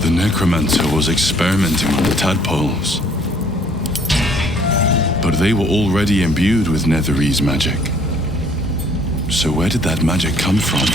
The necromancer was experimenting on the tadpoles. But they were already imbued with Netherese magic. So where did that magic come from?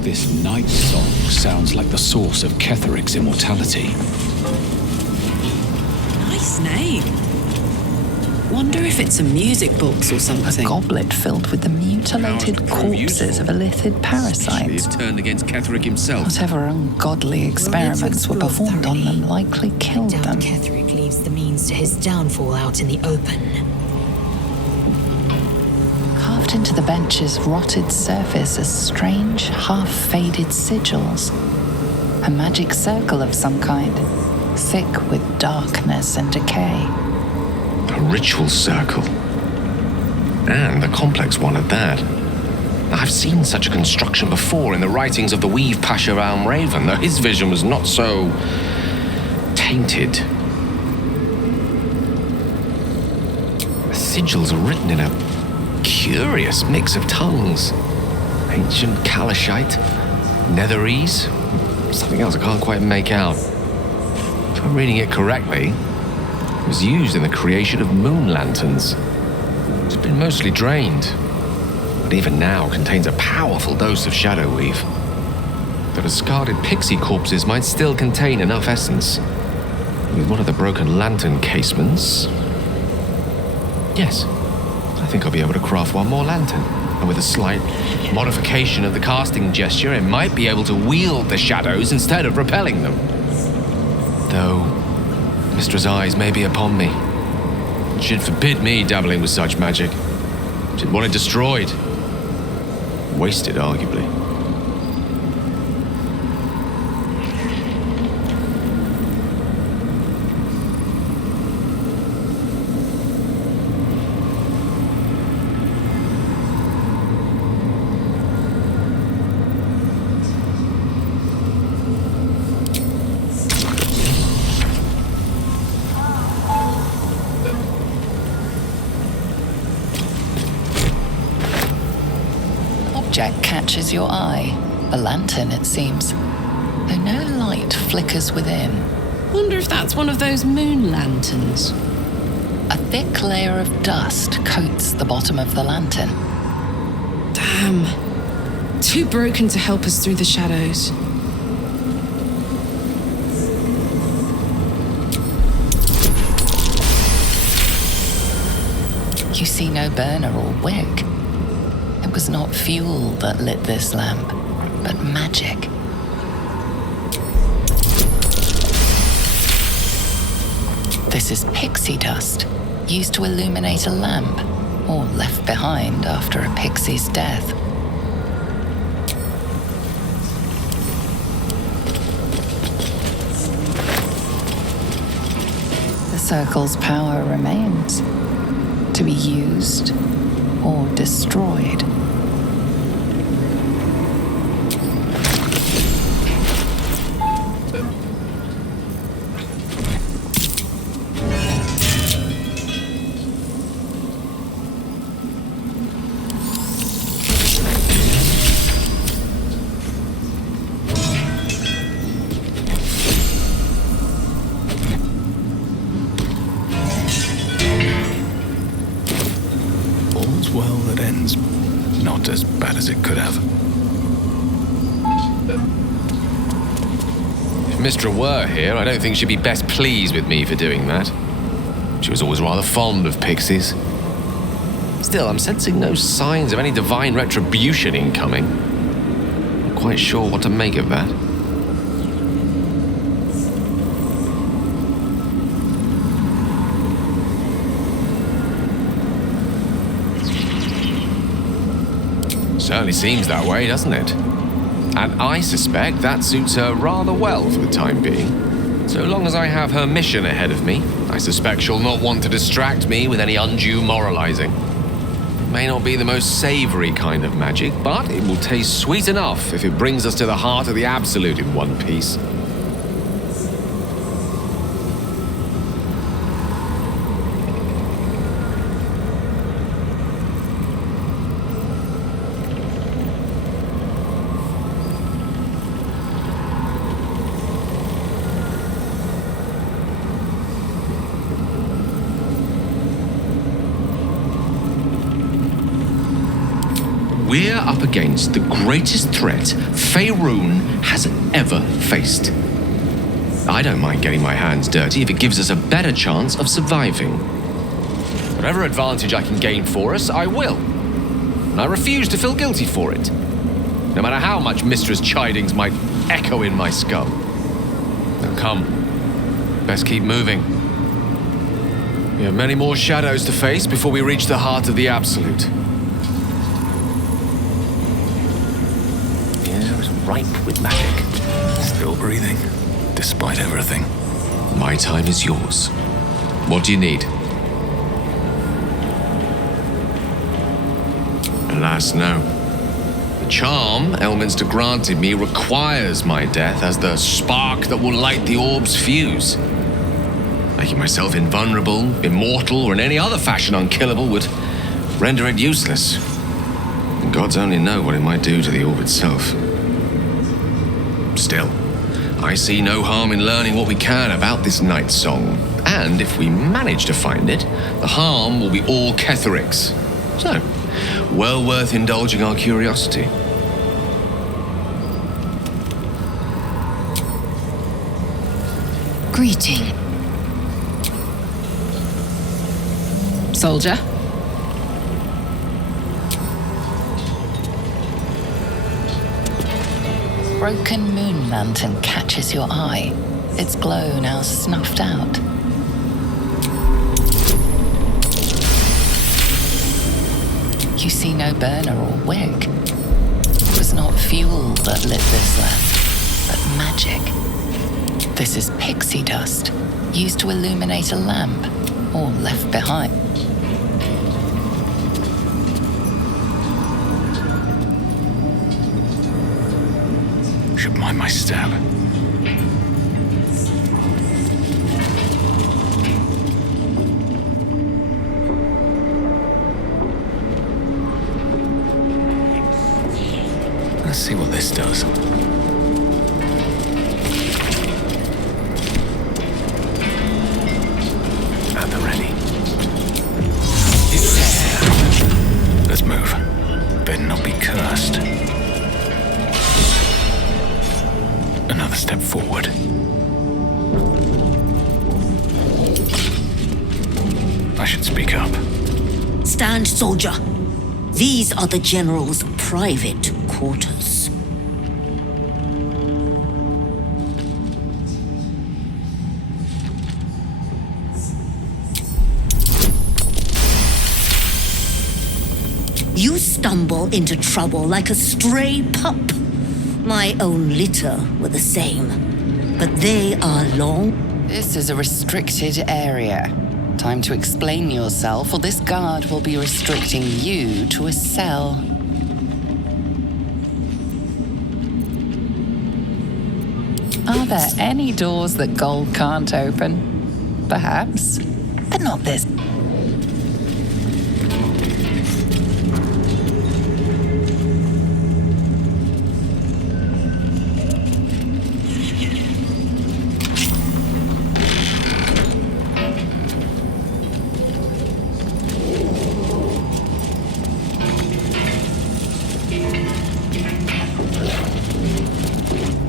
This night song sounds like the source of Ketheric's immortality. Nice name. Wonder if it's a music box or something. A goblet filled with the mutilated corpses of illithid parasites. It turned against Ketheric himself. Whatever ungodly experiments were performed on them likely killed them. Ketheric leaves the means to his downfall out in the open. Carved into the bench's rotted surface are strange, half-faded sigils. A magic circle of some kind, thick with darkness and decay. A ritual circle. And a complex one at that. I've seen such a construction before in the writings of the Weave Pasha Raven, though his vision was not so tainted. The sigils are written in a curious mix of tongues. Ancient Kalashite, Netherese, something else I can't quite make out. If I'm reading it correctly, it was used in the creation of moon lanterns. It's been mostly drained, but even now contains a powerful dose of shadow weave. The discarded pixie corpses might still contain enough essence. With one of the broken lantern casements... Yes, I think I'll be able to craft one more lantern. And with a slight modification of the casting gesture, it might be able to wield the shadows instead of repelling them. Though, Mistress' eyes may be upon me. She'd forbid me dabbling with such magic. She'd want it destroyed. Wasted, arguably. Object catches your eye. A lantern, it seems, though no light flickers within. Wonder if that's one of those moon lanterns. A thick layer of dust coats the bottom of the lantern. Damn. Too broken to help us through the shadows. You see no burner or wick. It was not fuel that lit this lamp, but magic. This is pixie dust, used to illuminate a lamp, or left behind after a pixie's death. The circle's power remains, to be used or destroyed. bad as it could have. If Mistra were here, I don't think she'd be best pleased with me for doing that. She was always rather fond of pixies. Still, I'm sensing no signs of any divine retribution incoming. Not quite sure what to make of that. Certainly seems that way, doesn't it? And I suspect that suits her rather well for the time being. So long as I have her mission ahead of me, I suspect she'll not want to distract me with any undue moralizing. It may not be the most savory kind of magic, but it will taste sweet enough if it brings us to the heart of the Absolute in one piece. We're up against the greatest threat Faerun has ever faced. I don't mind getting my hands dirty if it gives us a better chance of surviving. Whatever advantage I can gain for us, I will. And I refuse to feel guilty for it, no matter how much Mistra's chidings might echo in my skull. Now come, best keep moving. We have many more shadows to face before we reach the heart of the Absolute. Ripe with magic. Still breathing, despite everything. My time is yours. What do you need? Alas, no. The charm Elminster granted me requires my death as the spark that will light the orb's fuse. Making myself invulnerable, immortal, or in any other fashion unkillable would render it useless. And gods only know what it might do to the orb itself. Still, I see no harm in learning what we can about this night song. And if we manage to find it, the harm will be all Ketheric's. So, well worth indulging our curiosity. Greeting. Soldier? Broken moon lantern catches your eye, its glow now snuffed out. You see no burner or wick. It was not fuel that lit this lamp, but magic. This is pixie dust, used to illuminate a lamp, or left behind. Should mind my step. Let's see what this does. At the ready. It's there. Let's move. Better not be cursed. Another step forward. I should speak up. Stand, soldier. These are the General's private quarters. You stumble into trouble like a stray pup. My own litter were the same, but they are long. This is a restricted area. Time to explain yourself, or this guard will be restricting you to a cell. Are there any doors that gold can't open? Perhaps, but not this.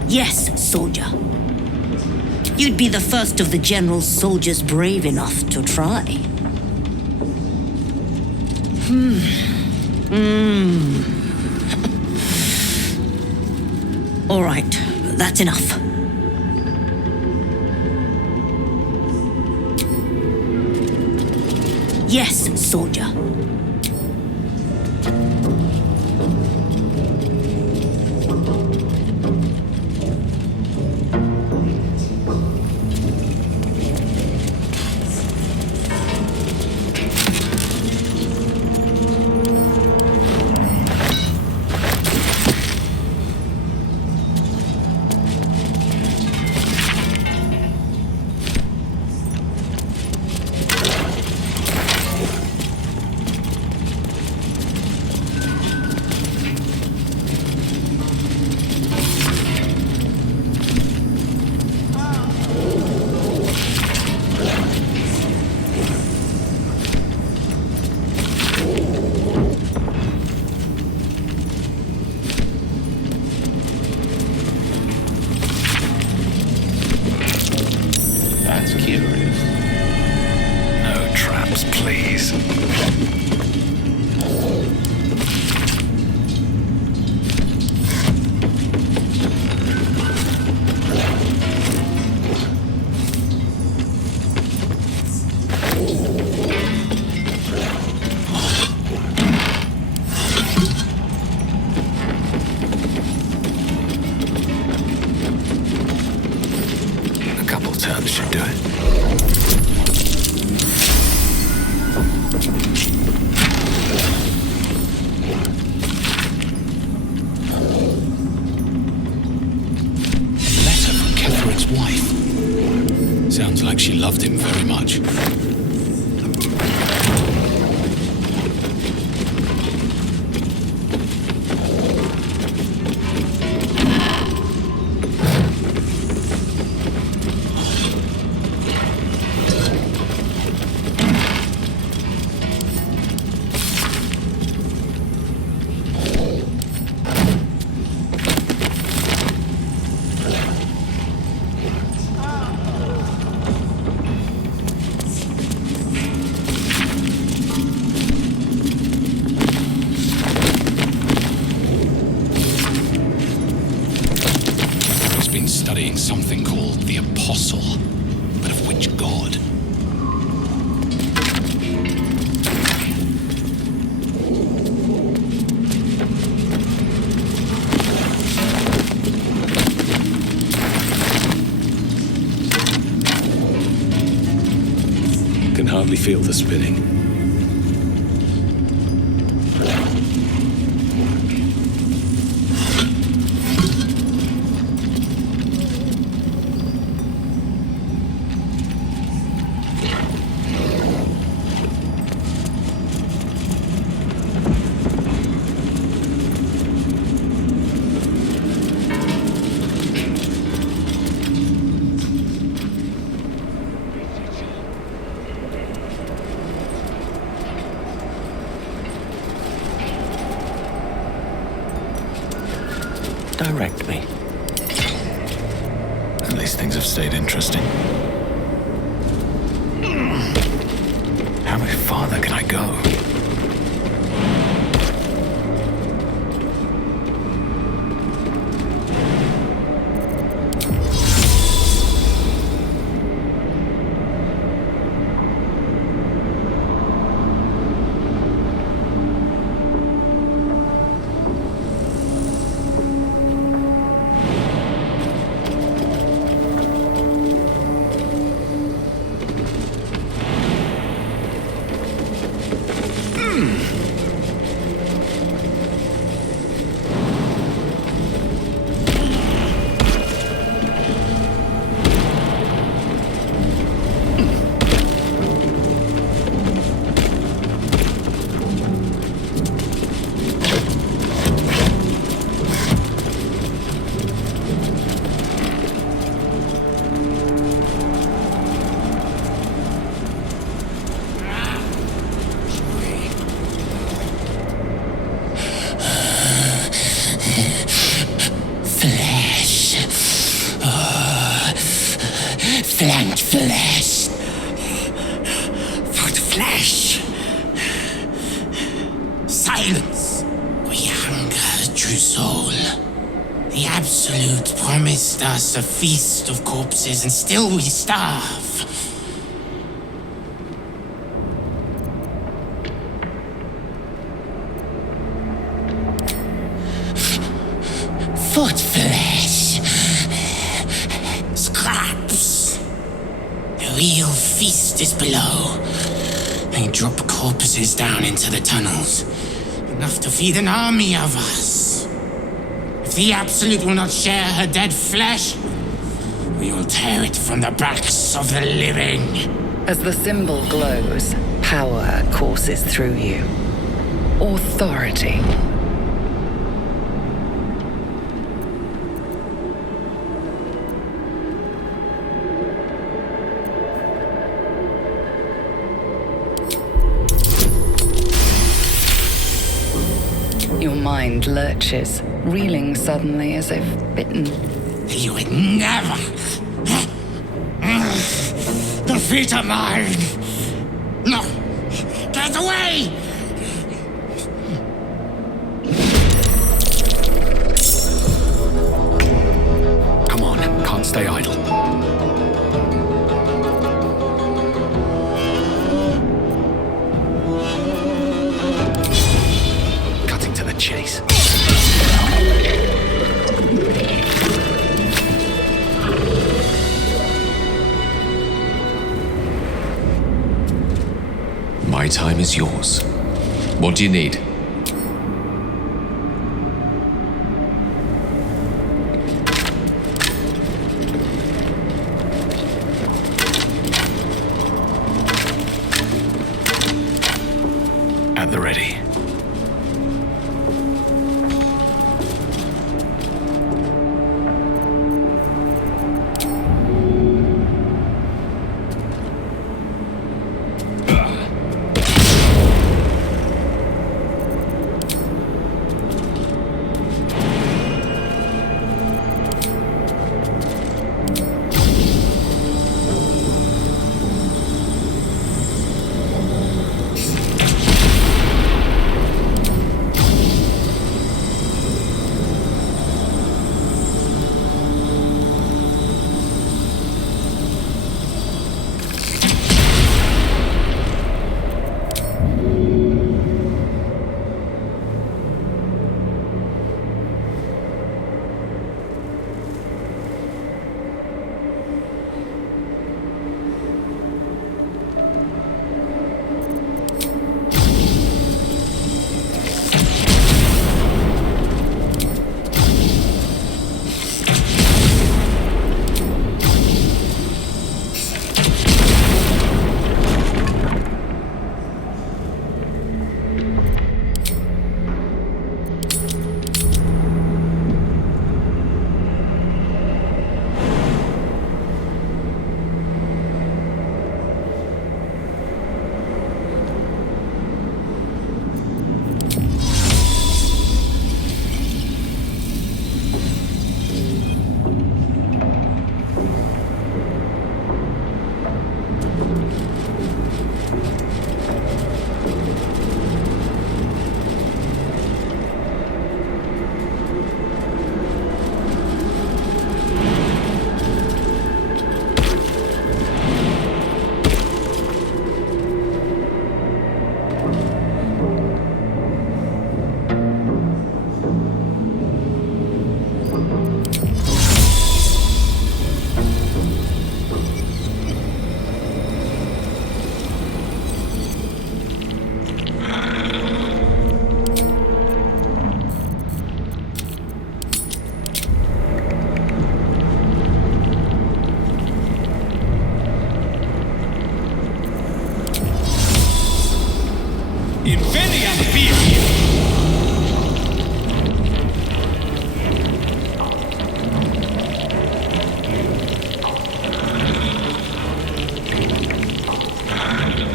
Yes, soldier. You'd be the first of the general's soldiers brave enough to try. All right, that's enough. Yes, soldier. That's curious. No traps, please. A couple turns should do it. Letter from Ketherick's wife. Sounds like she loved him very much. Studying something called the Apostle, but of which god? Can hardly feel the spinning. Direct me. At least things have stayed interesting. How much farther can I go? soul. The Absolute promised us a feast of corpses, and still we starve. Foot flesh. Scraps. The real feast is below. They drop corpses down into the tunnels. Enough to feed an army of us. If the Absolute will not share her dead flesh, we will tear it from the backs of the living. As the symbol glows, power courses through you. Authority. Your mind lurches, reeling suddenly as if bitten. You would never defeat a mine. No, get away! Come on, can't stay idle. Cutting to the chase. My time is yours. What do you need? At the ready.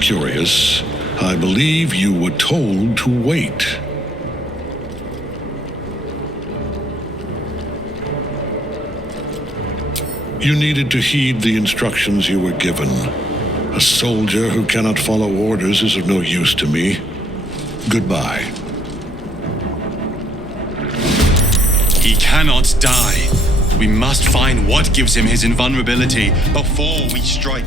Curious. I believe you were told to wait. You needed to heed the instructions you were given. A soldier who cannot follow orders is of no use to me. Goodbye. He cannot die. We must find what gives him his invulnerability before we strike.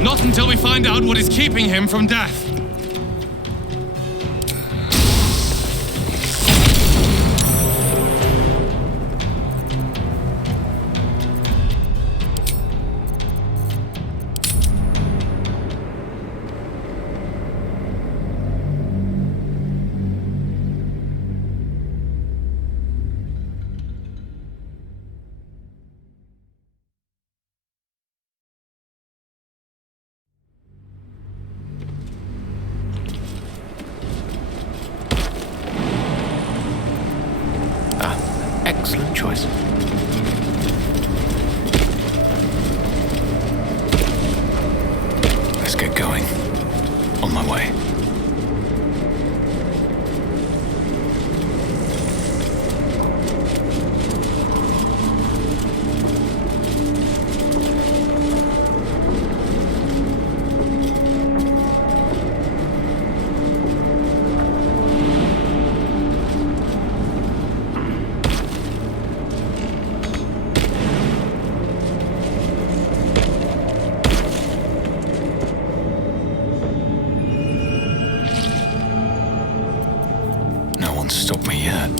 Not until we find out what is keeping him from death. Excellent choice. Let's get going. On my way. Stop me yet.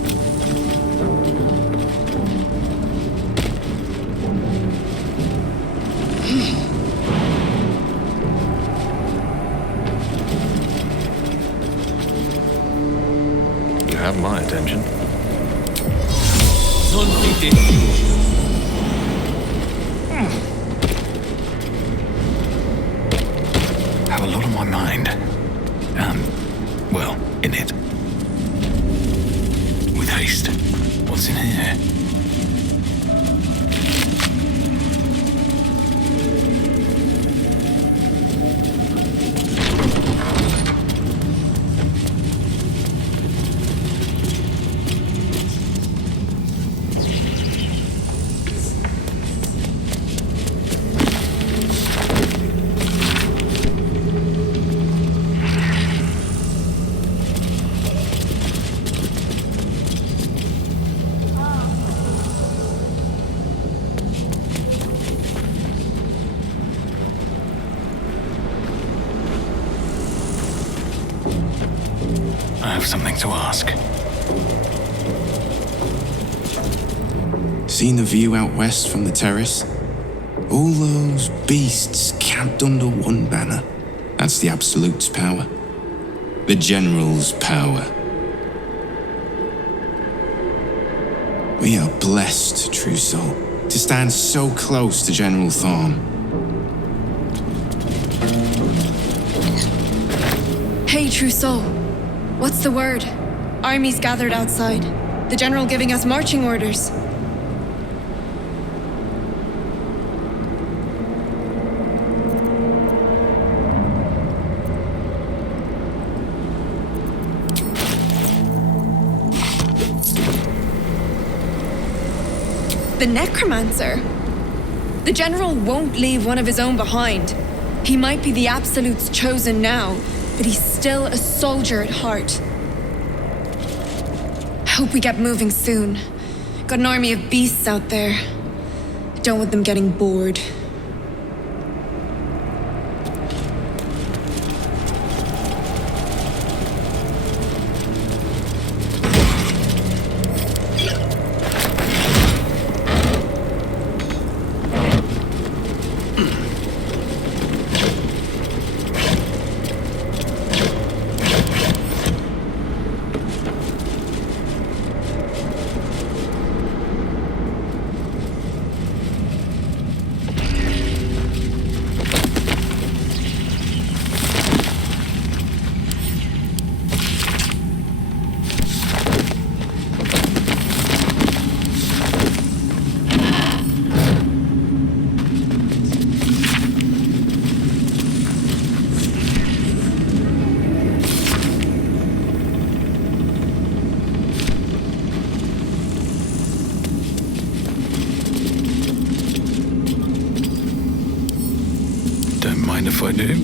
You have my attention. Have a lot on my mind. Well, in it. Haste. What's in here? I have something to ask. Seen the view out west from the terrace? All those beasts camped under one banner. That's the Absolute's power. The General's power. We are blessed, true soul, to stand so close to General Thorm. Hey, true soul. What's the word? Armies gathered outside. The general giving us marching orders. The necromancer. The general won't leave one of his own behind. He might be the Absolute's chosen now, but he's still a soldier at heart. Hope we get moving soon. Got an army of beasts out there. Don't want them getting bored. mind if I do?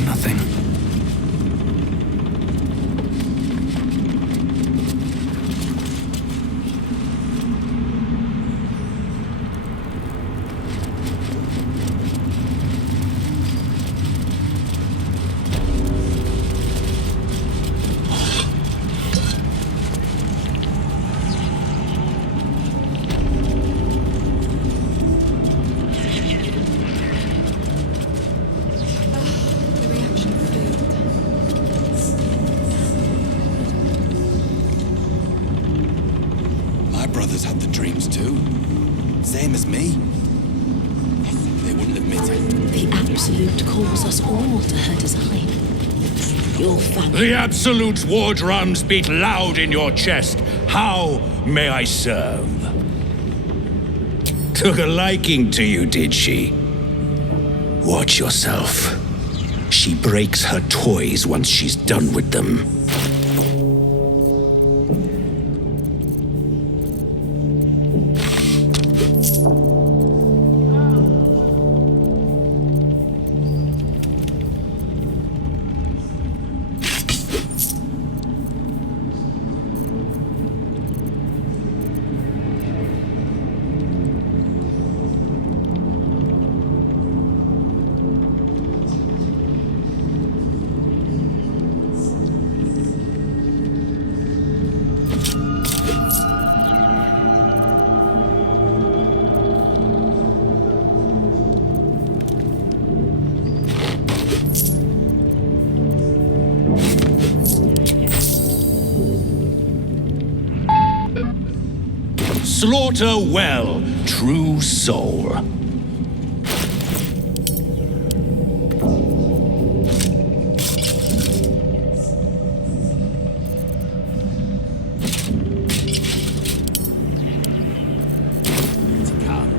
Nothing. Brothers had the dreams too. Same as me. They wouldn't admit it. The Absolute calls us all to her design. Your family. The Absolute's war drums beat loud in your chest. How may I serve? Took a liking to you, did she? Watch yourself. She breaks her toys once she's done with them. Slaughter well, true soul.